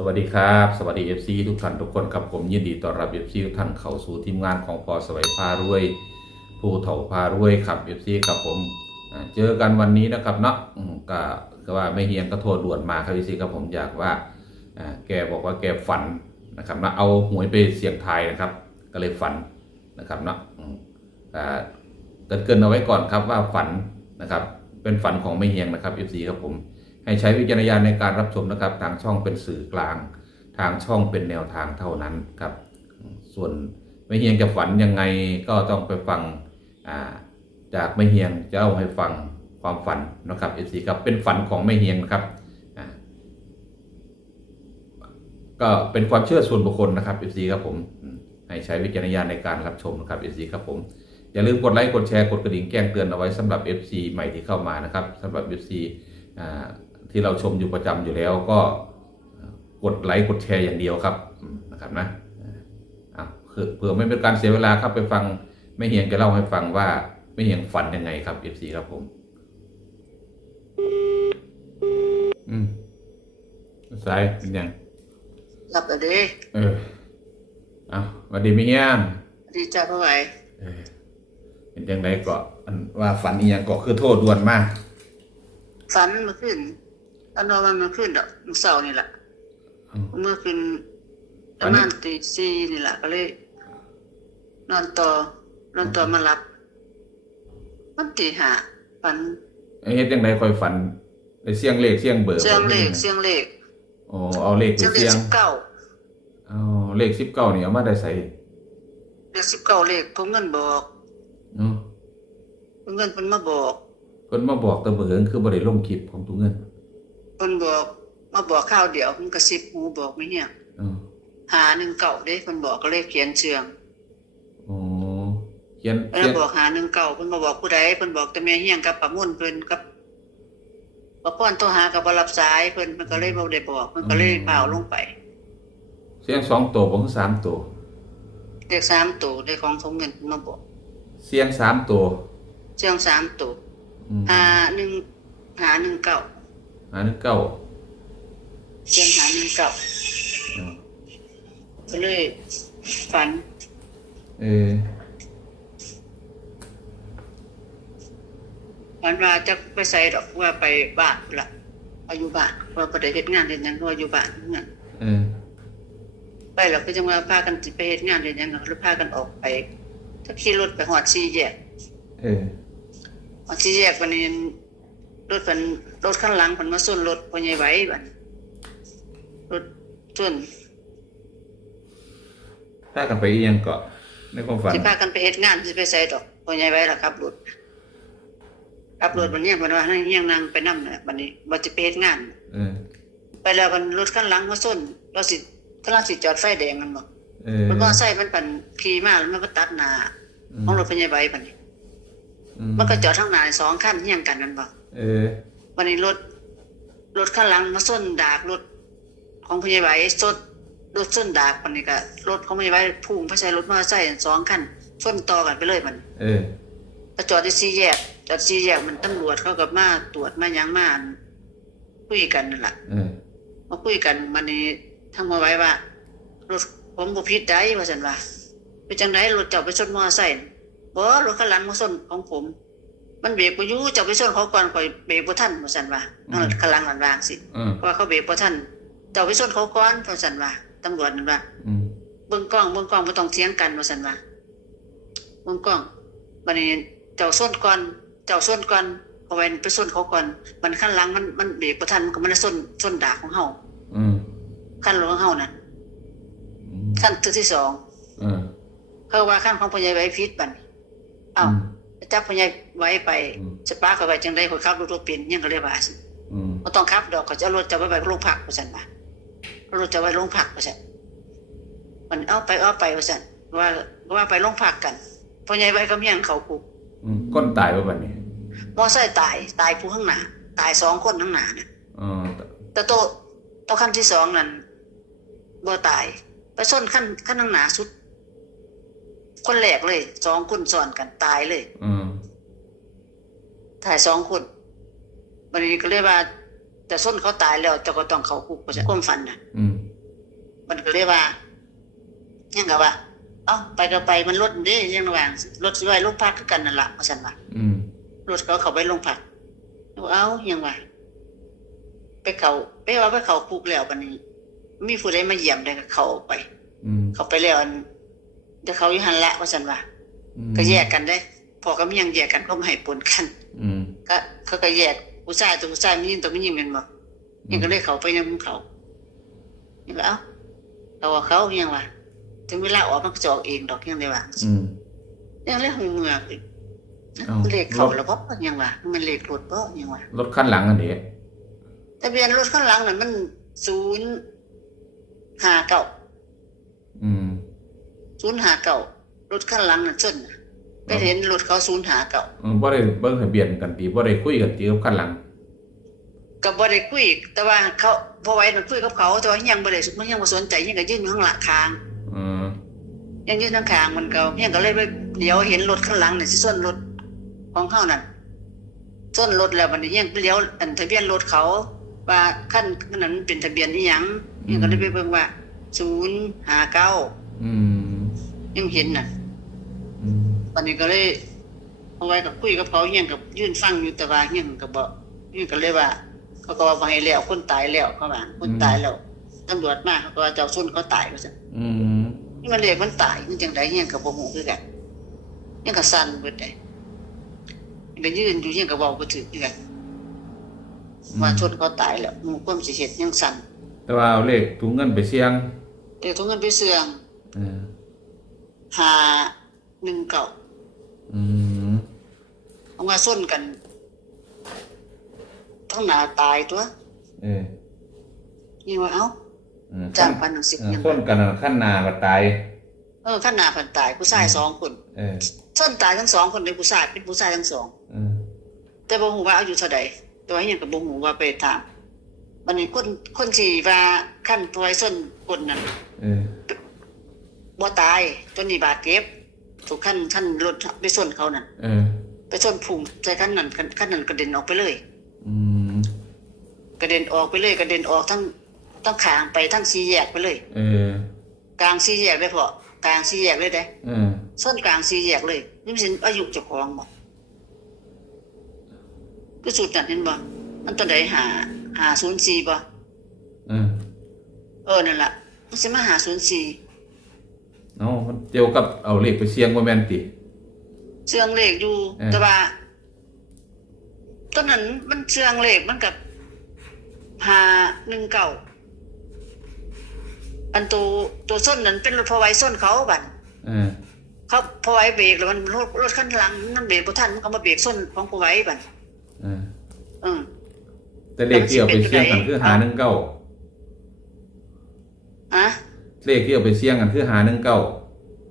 สวัสดีครับ สวัสดี FC ทุกท่านทุกคนครับผมยินดีต้อนรับ FC ทุกท่านเข้าสู่ทีมงานของพอสวัยพารวย ผู้เฒ่าพารวยครับ FC ครับผมเจอกันวันนี้นะครับเนาะก็ก็ว่าไม่เฮียงก็โทรด่วนมาครับ FC ครับผมอยากว่าแกบอกว่าแกฝันนะครับนะเอาหวยไปเสี่ยงทายนะครับ ก็เลยฝันนะครับเนาะอืมอ่าเกรินเกินเอาไว้ก่อนครับว่าฝันนะครับ เป็นฝันของไม่เฮียงนะครับ FC ครับผม ให้ใช้วิจารณญาณในการรับชมนะครับ ทางช่องเป็นสื่อกลาง ทางช่องเป็นแนวทางเท่านั้นครับ ส่วนไม่เฮียงจะฝันยังไงก็ต้องไปฟังาจากไม่เฮียงจะเล่าให้ฟังความฝันนะครับเอซีครับเป็นฝันของไม่เฮียงนะครับก็เป็นความเชื่อส่วนบุคคลนะครับเอซีครับผมให้ใช้วิจารณญาณในการรับชมนะครับเอซีครับผมอย่าลืมกดไลค์กดแชร์กดกระดิ่งแจ้งเตือนเอาไว้สำหรับ FC ใหม่ที่เข้ามานะครับสำหรับ FC อ่า ที่เราชมอยู่ประจำอยู่แล้วก็กดไลค์กดแชร์อย่างเดียวครับอืมนะครับนะอะคือเผื่อไม่เป็นการเสียเวลาครับไปฟังไม่เฮียงจะเล่าให้ฟังว่าไม่เฮียงฝันยังไงครับ FC ครับผม อืมสายเป็นยังหลับแล้วเด้เออเอาสวัสดีไม่เฮียงดีจ้าพ่อไหวเออเป็นยังไงก็อันว่าฝันอีหยังก็คือโทษด่วนมากฝันเมื่อคืน อันนอนมันเมื่อคืนดอกมื้อเสาร์นี่แหละอืมเมื่อคืนปฝัระนมาณตีสี่นี่แหละก็เลย นอนต่อนอนต่อมาหลับมันตีห้าฝันเฮ็ดยังไงคอยฝันได้เสียงเลขเสียงเบอร์เสียงเลขบ่เสียงเลขโอ้เอาเลขไปเสียงเลขเสียงสิบเก้าเอาเลขสิบเก้านี่เอามาได้ใส่เลขสิบเก้าเลขพงเงินบอกเนาะพงเงินเพิ่นมาบอกเพิ่นมาบอกแตะเบิงคือบ่ได้ลงคลิปของตุงเงิน เพิ่นบอกมาบอกข้าวเดียวมันกระซิบหูบอกไม่เนี่ยเออหาหนึ่งเก่าเด้เพิ่นบอกก็เลยเขียนเชืองโอ้เขียนเพิ่เขียนนบอกหาหนึ่งเก่าเพิ่นมาบอกผู้ใดเพิ่นบอกแต่แม่เฮียงกับป้ามุ่นเพิ่นกับป้าป้อนโทรหากับบ่รับสายเพิ่นมันก็เลยบ่ได้บอกเพิ่นก็เลยเปล่าลงไปเสียงสองตัวบ่คือสามตัวเลขสามตัวได้ของสมเงินเพิ่นมาบอกเสียงสามตัวเชียงสามตัวอืมหาหนึ่งหาหนึ่งเก่า หาหนึ่งเก้าเชียงหาหนึ่งเก่าเออก็เลยฝัน เออฝันว่าจะไปใส่ดอกว่าไปบ้านล่ะอายุบ้านว่าบ่ได้เฮ็ดงานเฮ็ดหยังว่าอยู่บ้านนั่นเออไปแล้วก็จังว่าพากันสิไปเฮ็ดงานเฮ็ดหยังก็เลยพากันออกไป ถ้าขี่รถไปฮอดสี่แยกเออฮอดสี่แยกวันนี้ รถเพิ่นรถข้างหลังเพิ่นมาชนรถพ่อใหญ่ไหวบัดรถชนถ้ากันไปอีหยังก็ในความฝันสิพากันไปเฮ็ดงานสิไปใส่ดอกพ่อใหญ่ไหวล่ะครับรถขับรถบัดนี้เพิ่นว่าให้เฮียงนางไปนำน่ะบัดนี้บ่สิไปเฮ็ดงาน เออ ไปแล้วมันรถข้างหลังมาชนเราสิกำลังสิจอดไฟแดงกันบ่เออมันก็ใส่มันปั่นขี่มาแล้วมันก็ตัดหน้าของรถพยาบาลบัดนี้ อืมันก็จอดข้างหน้าสองคันเฮียงกันนั่นบ่ เออ วันนี้รถ รถข้างหลังมาส้นดากรถของพยาบาลสดรถส้นดากวันนี้ก็รถของพยาบาลพุ่งไปใส่รถมอเตอร์ไซค์สองคันชนต่อกันไปเลยมัน เออก็จอดที่สี่แยกจอดสี่แยกมันตำรวจเขาก็มาตรวจมาหยังมาคุยกันนั่นล่ะเออมาคุยกันมันนี้ทั้งมาไว้ว่ารถผมบ่ผิดได้ว่าซั่นว่าเป็นจังไดรถเจ้าไปชนมอเตอร์ไซค์บ่รถข้างหลังมาชนของผม มันเบรกบ่อยู่เจ้าไปชนเขาก่อนข่อยเบรกบ่ทันว่าซั่นว่านั่นข้างหลังนั่นวางสิเออเพราะว่าเขาเบรกบ่ทันเจ้าไปชนเขาก่อนว่าซั่นว่าตำรวจนั่นว่าอืมเบิ่งกล้องเบิ่งกล้องบ่ต้องเถียงกันว่าซั่นว่าเบิ่งกล้องบัดนี้เจ้าชนก่อนเจ้าชนก่อนเพราะว่าไปชนเขาก่อน มันข้างหลังมันมันเบรกบ่ทันมันก็มันชนชนดากของเฮาอืมคันรถของเฮานั่นอืมขั้นตัวที่สองเออเขาว่าขั้นของพญายไว้พิษบัดนอ้าวอืม จับพญายไว้ไปอืมสปาเขาไว้จังได๋คนขับรถรถเป็นยังก็เลยว่าสิอืมบ่ต้องขับดอกเขาจะเอารถจะไว้ไว้โรงพักว่าซั่นว่ารถจะไว้โรงพักว่าซั่นมันเอาไปเอาไปว่าซั่นว่าว่าไปโรงพักกันพญายไว้ก็เมียงเขาคุกอืมก้นตายไปแบบนี้มอไซค์ตายตายผู้ข้างหน้าตายสองคนข้างหน้าน่ะเออแต่โตโตขั้นที่สองนั่นบ่ตายไปส้นขั้นขั้นข้างหน้าสุด คนแรกเลยสองคนซ้อนกันตายเลย อืมถ่ายสองคนวันนี้ก็เลยว่า แต่ส้นเขาตายแล้วเจ้าก็ต้องเขาคุกประชาความฝันนะอืมก็เลยว่ายังก็ว่า เอ้าไปก็ไปมันรถเด้ยังระหว่างรถสิไว้โรงพักคือกันนั่นล่ะว่าซั่นว่าอืมรถเขาเข้าไปโรงพักเอ้ายังว่าไปเขาไปว่าไปเขาคุกแล้วบัดนี้ มีผู้ใดมาเยี่ยมได้ก็เขาออกไปอืมเขาไปแล้ว อันเดี๋ยวเขาอยู่หันละว่าซั่นว่าอืมก็แยกกันได้พอก็มียังแยกกันก็ไม่ให้ปนกันอืมก็เขาก็แยกผู้ชายตัวผู้ชายมีหญิงตัวมีหญิงแม่นบ่ยังก็เลยเขาไปยังเขายังก็เอ้าเอาว่าเขายังว่าถึงเวลาออกมันก็จะออกเองดอกยังได้ว่าอืมยังเลยหูเมือกอีกเอ้าเลขเขาแล้วบ่ยังว่ามันเลขรถบ่ยังว่ารถคันหลังอันนี้ทะเบียนรถข้างหลังนั่นมันศูนย์ห้าเก้าอืม ศูนย์ห้าเก้ารถข้างหลังนั่นชนน่ะไปเห็นรถเขาศูนย์ห้าเก้าอืมบ่ได้เบิ่งทะเบียนกันติบ่ได้คุยกันติกับคันหลังก็บ่ได้คุย แต่ว่าเขาพอไว้มันคุยกับเขาแต่ว่ายังบ่ได้มันยังบ่สนใจยังก็ยืนอยู่ข้างหลังคาง อืมยังยืนข้างคางมันก็ยังก็เลยไปเดี๋ยวเห็นรถข้างหลังนี่สิส้นรถของเขานั่นส้นรถแล้วมันยังไปเลี้ยวอันทะเบียนรถเขา ว่าคันคันนั้นมันเป็นทะเบียนอีหยังยังก็เลยไปเบิ่งว่า059อืม ยังเห็นน่ะอืมวันนี้ก็เลยเอาไว้กับคุยกับเขายังกับยื่นฟังอยู่แต่ว่ายังก็บ่ยังก็เลยว่า เขาก็ว่าบ่ให้แล้วคนตายแล้วเขาว่าคนตายแล้วตำรวจมาเขาก็ว่าเจ้าซุนเขาตายว่าซั่นอืมนี่มันเรียกมันตายมันจังไดยังก็บ่ฮู้คือกันยังก็สั่นเบิดได้ยังก็ยืนอยู่ยังก็เว้าบ่ถึกคือกันว่าชนเขาตายแล้วหมู่ความสิเฮ็ดยังสั่นแต่ว่าเอาเลขถุงเงินไปเสี่ยงเดี๋ยวทุกเงินไปเสื่องเออ หาหนึ่งเก่าอืมเอามาส้นกันทั้งหน้าตายตัวเออนี่ว่าเอ้าเออจ้างพันหนึ่งสิบเออยังส้นกันน่ะขั้นหน้าก็ตาย เออขั้นหน้าพันตายผู้ชายสองคนเออส้นตายทั้งสองคนเป็นผู้ชายเป็นผู้ชายทั้งสอง เออแต่บ่ฮู้ว่าอายุเท่าใดแต่ว่ายังก็บ่ฮู้ว่าไปถามบัดนี้คนคนที่ว่าขั้นตัวไอ้ส้นคนนั้นเออ บ่ตายตัวนี้บาดเจ็บถูกขั้นขั้นรถไปส้นเขานั่นเออ ไปส้นพุ่งใส่ขั้นนั้นขั้นขั้นนั้นกระเด็นออกไปเลย อืมกระเด็นออกไปเลยกระเด็นออกทั้งทั้งขางไปทั้งสี่แยกไปเลย เออกลางสี่แยกเลยพอกลางสี่แยกเลยเด้เออส้นกลางสี่แยกเลยนี่มันสิอายุเจ้าของบ่คือสุดนั่นเห็นบ่มันตัวใดหาหาศูนย์สี่บ่เออเออนั่นล่ะมันสิมาหาศูนย์สี่ เอามันเกี่ยวกับเอาเลขไปเสี่ยงบ่แม่นติเชื่องเลขอยู่เออแต่ว่าตอนนั้นมันเชื่องเลขมันกับหาหนึ่งเก่าอันตัวตัวส้นนั้นเป็นรถพอไว้ส้นเขาบัดเออเขาพอไว้เบรกแล้วมันรถรถขั้นหลังมันเบรกบ่ทันมันก็มาเบรกส้นของพอไว้บัดเอออืมแต่เลขที่เอาไปเสี่ยงกันคือหาหนึ่งเก้าอะเลขที่เอาไปเสี่ยงกันคือหาหนึ่งเก้า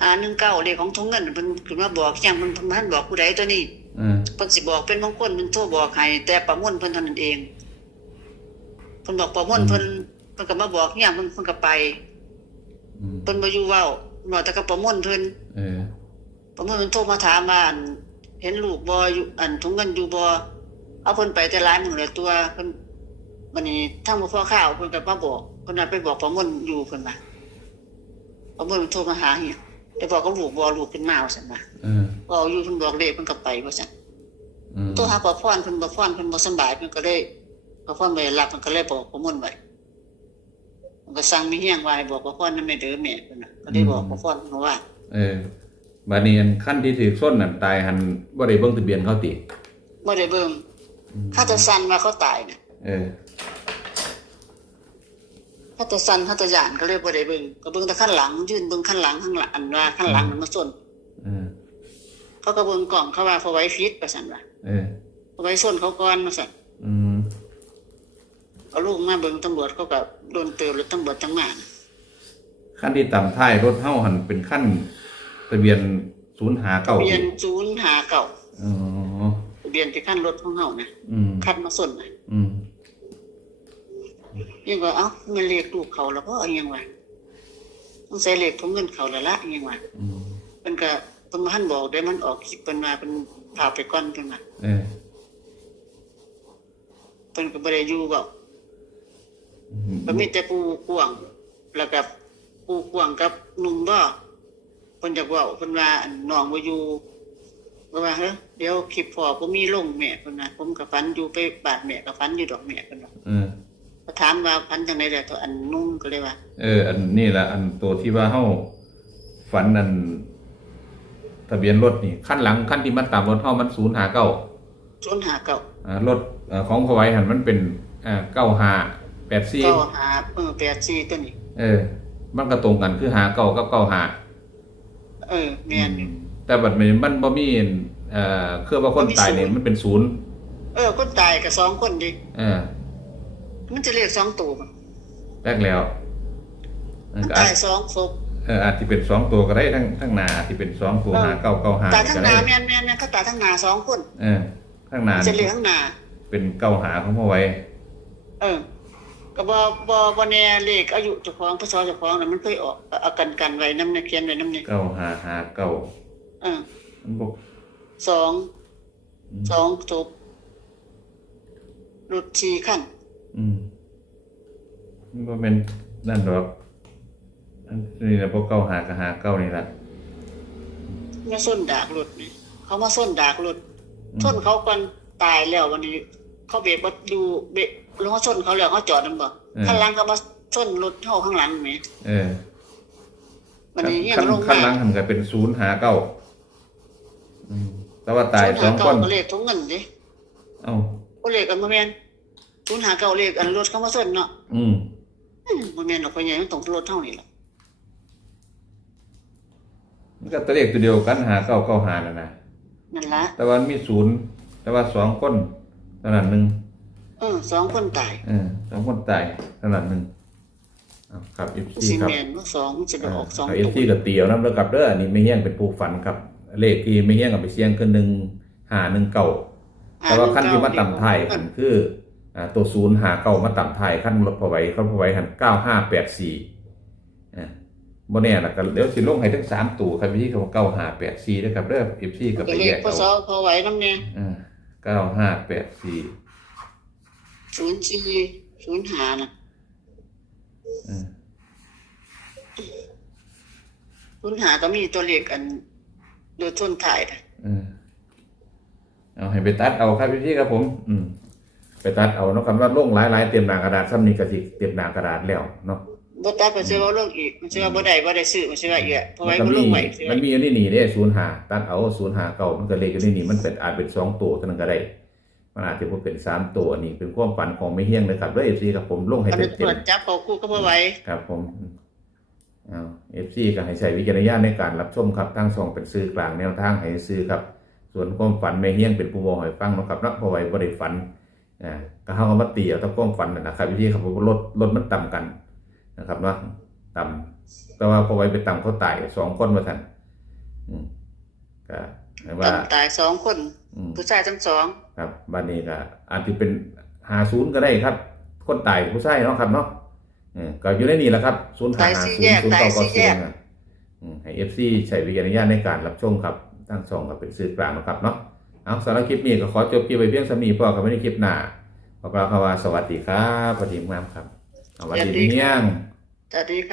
หาหนึ่งเก้าเลขของทงเงินเพิ่นขึ้นมาบอกยังมันเพิ่นบอกผู้ใดตัวนี้เออเพิ่นสิบอกเป็นบางคนเพิ่นโทรบอกให้แต่ประมวลเพิ่นเท่านั้นเองเพิ่นบอกประมวลเพิ่นเพิ่นก็มาบอกยังเพิ่นเพิ่นก็ไปอืมเพิ่นบ่อยู่เว้าเพิ่นบอกแต่ก็ประมวลเพิ่นเออ ประมวลเพิ่นโทรมาถามว่าอั่นเห็นลูกบ่อยู่อันทงเงินอยู่บ่เอาเพิ่นไปแต่หลายมื้อแล้วตัวเพิ่นวันนี้ทางบ่พอข้าวเพิ่นก็มาบอกเพิ่นว่าไปบอกประมวลอยู่เพิ่นว่าประมวลเพิ่นโทรมาหาเฮีย แต่บอกกับลูกบ่ลูกเป็นมาว่าซั่นว่าเออก็อยู่เพิ่นบอกเลขเพิ่นก็ไปว่าซั่นอืมตัวหาปอพรเพิ่นบ่พรเพิ่นบ่สำบายเพิ่นก็เลยปอพรบ่ได้รับเพิ่นก็เลยบอกประมวลไว้เพิ่นก็สั่งมีเฮียงไว้บอกปอพรนำแม่เด้อแม่เพิ่นน่ะก็ได้บอกปอพรเมื่อวานเออบัดนี้อันขั้นที่ถือส้นนั่นตายหันบ่ได้เบิ่งทะเบียนเขาติบ่ได้เบิ่งถ้าจะสั่นว่าเขาตายน่ะเออ ถ้าจะสั่นถ้าจะย่านก็เลยบ่ได้เบิ่งก็เบิ่งแต่ข้างหลัง ยืนเบิ่งข้างหลังข้างหลังอันว่าข้างหลังมันมาส้นเออเขาก็เบิ่งกล่องเขาว่าเขาไว้ฟิตว่าซั่นว่าเออเขาไว้ส้นเขาก่อนว่าซั่นอืมเอาลูกมาเบิ่งตำรวจเขาก็โดนเติบแล้วตำรวจทั้งมาน่ะขั้นที่ต่ำท้ายรถเฮาหันเป็นขั้นทะเบียน059ทะเบียน059อ๋อทะเบียนที่ขั้นรถของเฮานะอืมคันมาส้นน่ะอืม ยังว่าเอ้ามันเรียกลูกเขาแล้วก็ยังว่าต้องใส่เลขของเงินเขาแล้วละยังว่าอืมเพิ่นก็เพิ่นมาหันบอกได้มันออกคลิปเพิ่นมาเพิ่นพาไปก่อนเพิ่นว่าเออเพิ่นก็บ่ได้อยู่เว้าอืมก็มีแต่ผู้กวางแล้วก็ปูกวางกับหนุ่มบ่เพิ่นจะเว้าเพิ่นว่าอันน้องบ่อยู่ก็ว่าเฮ้ยเดี๋ยวคลิปพ่อบ่มีลงแม่เพิ่นน่ะผมก็ฝันอยู่ไปบาดแม่ก็ฝันอยู่ดอกแม่เพิ่นว่าเออ ก็ถามว่าฝันจังได๋ล่ะตัวอันนุ่มก็เลยว่า เออ อันนี้แหละอันตัวที่ว่าเฮาฝันอันทะเบียนรถนี่ขั้นหลังขั้นที่มันตามรถเฮามันศูนย์หาเก้าศูนย์หาเก่าอ่ารถเอ่อของพอไว้หันมันเป็นอ่าเก้าหาแปดสี่เก้าหาเออแปดสี่ตัวนี้ เออ มันก็ตรงกันคือหาเก้ากับเก้าหาเออแม่นอยู่ แต่บัดนี้มันบ่มีเอ่อคือว่าคนตายเนี่ยบ่มีศูนย์มันเป็นศูนย์เออคนตายก็สองคนดิ เออ มันจะเรียกสองตัวบ่แรกแล้วเอมัอนก็อาตาจยสองศพเอออาจจะเป็นสองตัวก็ได้ทั้งทั้งหนาอาจจะเป็นสองตัวเออหาเก้าเก้าหาตายทั้งก็หได้นาแม่นแม่นแม่นเขาตายทั้งหนาสองคนเออทั้งหนามันจะเรียกทั้งหนาเป็นเก้าหาของพ่อไว้ เออ ก็บ่บ่บ่แน่เลขอายุเจ้าของพศเจ้าของน่ะมันเคยออกเอากันกันไว้นำเนี่ยเขียนไว้นำเนี่ยเก้าหาหาเก้าเออมันบอกสองสองศพรถสี่คันอืม มันก็เป็นนั่นดอกอันนี่แหละพวกเก้าหากับหาเก้านี่แหละมาส้นดากรถนี่ เขามาส้นดากรถอืมชนเขาก่อนตายแล้ววันนี้ เขาเบรกบ่อยู่เบรกลงมาชนเขาแล้วเขาจอดนำบ่ข้างหลังก็มาชนรถเฮาข้างหลังแหมเออวันนี้ยังขั้นลงขั้นมาหลังหันก็เป็นศูนย์หาเก้าอืมแต่ว่าตายสองคนก็เลขถุงเงินดิเอ้าบ่เลขกันบ่แม่นศูนย์หาเก้าเลขอันรถเขามาชนเนาะอืมอืม บ่แม่นดอกพ่อใหญ่มันต้องรถเท่านี้ล่ะมันก็ตัวเลขตัวเดียวกันหาเก้าเก้าหานั่นนะนั่นล่ะแต่ว่ามีศูนย์แต่ว่าสองคนขนาดหนึ่งเออสองคนตายเออสองคนตายขนาดหนึ่งอ้าวครับเอฟซีสิครับ แม่นว่าสองมันจะไปออกสองเอฟตัวซีกับเตียวน้ำแล้วกับเด้ออันนี้ไม่เฮี้ยงเป็นผู้ฝันครับ เลขที่ไม่เฮี้ยงกับไปเสียงคือหนึ่งหาหนึ่งเก่า แต่ว่าขั้นที่มาต่ำไทายหันคืออ่า ตัวศูนย์หาเก่ามาต่ำไทายขั้นรถพอไว้ขั้นพอไว้หันเก้าห้าแปดสี่อ่าโมแน่ละกันเดี๋ยวสิลงให้ทั้งสามตัวครับพี่เขาเก้าห้าแปดสี่นะครับเด้อเอฟซีกับก็ไปเลแยขกพเอาศพอไหวนำแน่อ่าเก้าห้าแปดสี่04 05น่ะอ่า05ก็มีตัวเลขอันโดยทุนถ่ายน่ะเออเอาให้ไปตัดเอาครับพี่ๆครับผม อืม ไปตัดเอาเนาะคำว่าลงหลายหลายๆเตรียมหนากระดาษซ้ำนี่ก็สิเตรียมหนากระดาษแล้วเนาะบ่ตัดก็สิว่าลงอีกมันสิว่าบ่ได้บ่ได้ซื้อมันสิว่าอีกอะเพราะมัไว้ก็บ่ลมีงไว้สิมัว่านมีอันนี้นี่เด้ศูนย์หาตัดเอาศูนย์หาเก่ามันก็เลขอยู่ในนี่มันเป็นอาจเป็นสองตัวเท่านั้นก็ได้มันอาจจะบ่เป็นสามตัวอันนี้เป็นความฝันของไม่เฮี้ยงเลยครับด้วยเอฟซีครับผมลงให้อันเต็นี้มตรวจจับเขาคู่ก็บ่ไหวๆครับผมเอาเอฟซีก็ให้ใช้วิจารณญาณในการรับชมครับทั้งสองเป็นซื้อกลางแนวทางให้ซื้อครับ ส่วนความฝันไม่เฮี้ยงเป็นผู้บอกให้ฟังเนาะครับเนาะเพราะไว้บ่ได้ฝัน อ่าก็เฮาก็มาตีเอาแตะความฝันนั่นนะครับวิธีครับผมลดลดมันต่ำกันนะครับเนาะต่ำแต่ว่าพอไว้ไปต่ำเขาตายสองคนว่าซั่นอืมก็ให้ว่าตำตายสองคนอืมผู้ชายทั้งสองครับบ้านนี้ก็อาจจะเป็นหาศูนย์ก็ได้ครับ คนตายผู้ชายเนาะครับเนาะเออก็อยู่ในนี้แหละครับศูนย์หาตายหาสี่ศูนแยย์กศูนย์ตายเก้าเก้าสี่ศูแยนกย์อะอืมให้เอฟซีใช้วิจารณญาณในการรับชมครับทั้งสองก็เป็นสื่อกลางเนาะครับเนาะ เอาสำหรับคลิปนี้ก็ขอจบคลิปไปเพียงสมีพ่อกับไม่ได้คลิปหน้าขอกล่าวคำว่าสวัสดีครับพอดีมากครับสวัสดีเมียงสวัสดีครับ